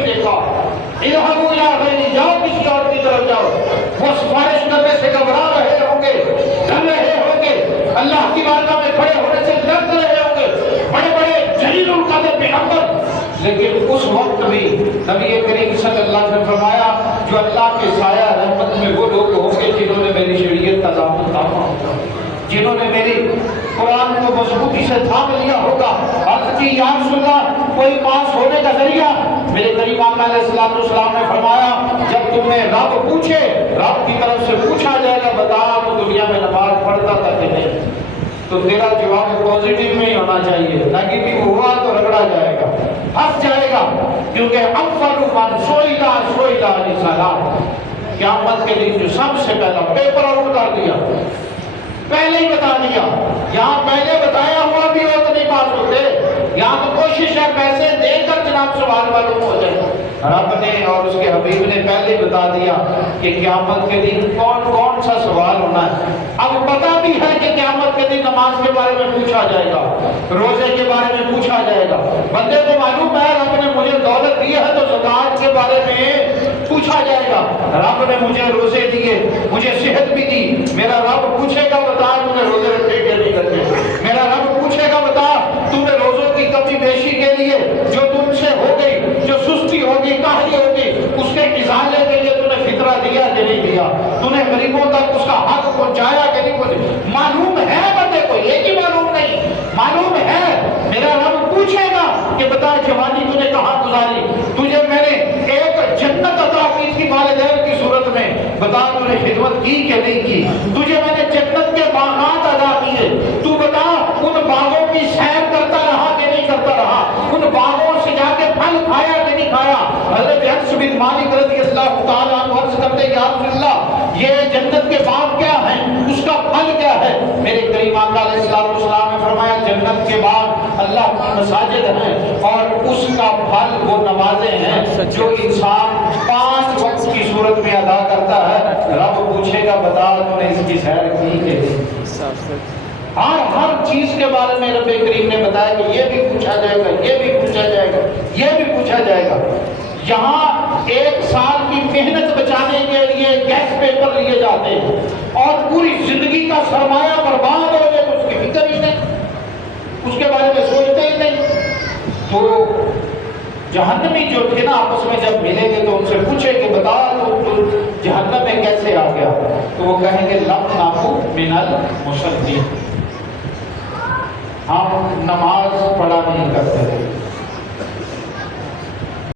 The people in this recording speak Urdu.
نہیں دیکھا. اذهبوا الى غیری، جاؤ کسی اور کی طرف جاؤ. وہ سفارش کرنے سے گھبرا رہے ہوں گے، ڈر رہے ہوں گے، اللہ کی بارگاہ میں کھڑے ہونے سے ڈر رہے ہوں گے، بڑے بڑے جلیل القدر پیغمبر. لیکن اس وقت بھی نبی کریم صلی اللہ علیہ وسلم فرمایا جو اللہ کے سایہ رحمت میں وہ لوگ ہوں گے جنہوں نے میری شریعت کا دامن تھاما ہوگا، جنہوں نے میری قرآن کو مضبوطی سے تھام لیا ہوگا. عرض کی یا رسول اللہ کوئی پاس ہونے کا ذریعہ؟ میرے کریم آقا علیہ السلام نے فرمایا جب تمہیں رب پوچھے، رب کی طرف سے پوچھا جائے گا بتا تو دنیا میں نماز پڑھتا تھا کہ نہیں، تو تیرا جواب پازیٹیو میں ہی ہونا چاہیے، نیگیٹو ہوا تو رگڑا جائے گا، ہنس جائے گا. کیونکہ اول من سئل عن الصلاۃ، قیامت کے دن جو سب سے پہلا پیپر آؤٹ کر دیا، پہلے ہی بتا دیا. یہاں پہلے بتایا ہوا بھی ہو تو نہیں پاس ہوتے، یہاں تو کوشش ہے پیسے دے کر جناب سوال معلوم ہو جائے. رب نے اور اس کے حبیب نے پہلے بتا دیا کہ قیامت کے دن کون کون سا سوال ہونا ہے. اب پتہ بھی ہے کہ قیامت کے دن نماز کے بارے میں پوچھا جائے گا، روزے کے بارے میں پوچھا جائے گا. بندے کو معلوم ہے رب نے مجھے دولت دی ہے تو زکوٰۃ کے بارے میں پوچھا جائے گا. رب نے مجھے روزے دیے، مجھے صحت بھی دی، میرا رب پوچھے گا بتا تم نے روزے رکھے کہ نہیں رکھے. میرا رب پوچھے گا بتا تم نے روزوں کی کمی بیشی کے لیے جو تم سے ہو گئی، جو سستی ہوگی، کاہلی ہوگی، اس کے ازالے کے لیے تم نے فطرہ دیا کہ نہیں دیا، تم نے غریبوں تک اس کا حق پہنچایا کہ نہیں پہنچایا. معلوم ہے بندے کو، یہ کی معلوم نہیں، معلوم ہے. میرا رب پوچھے گا کہ بتا جوانی تو نے کہاں گزاری، تجھے میں نے ایک جنت عطا کی تھی والدین کی صورت میں، بتا تو نے خدمت کی کہ نہیں کی، تجھے میں نے جنت کے باغات عطا کیے، تو بتا ان باغوں کی سیر کرتا رہا کہ نہیں کرتا رہا، ان باغوں سے جا کے پھل کھایا کہ نہیں کھایا. حضرت انس بن مالک رضی اللہ تعالیٰ عنہ عرض کرتے یا رسول اللہ یہ جنت کے باغ کیا ہیں، اس کا پھل کیا ہے؟ میرے کریم آقا علیہ السلام نے فرمایا جنت کے باغ اللہ کی مساجد ہیں اور اس کا پھل وہ نمازیں ہیں جو انسان 5 وقت کی صورت میں ادا کرتا ہے. رب پوچھے گا بتا تو نے اس کی سیر کی کہ ہر چیز کے بارے میں رب کریم نے بتایا کہ یہ بھی پوچھا جائے گا، یہ بھی پوچھا جائے گا، یہ بھی پوچھا جائے گا. یہاں 1 سال کی محنت بچانے کے لیے گیس پیپر لیے جاتے ہیں اور پوری زندگی کا سرمایہ برباد ہو جائے تو اس کی فکر ہی نہیں، اس کے بارے میں سوچتے ہی نہیں. تو جہنمی جو تھے نا آپس میں جب ملیں گے تو ان سے پوچھے کہ بتا تو جہنم میں کیسے آ گیا، تو وہ کہیں گے لم ناکو من المصلین، ہم نماز پڑھا نہیں کرتے تھے.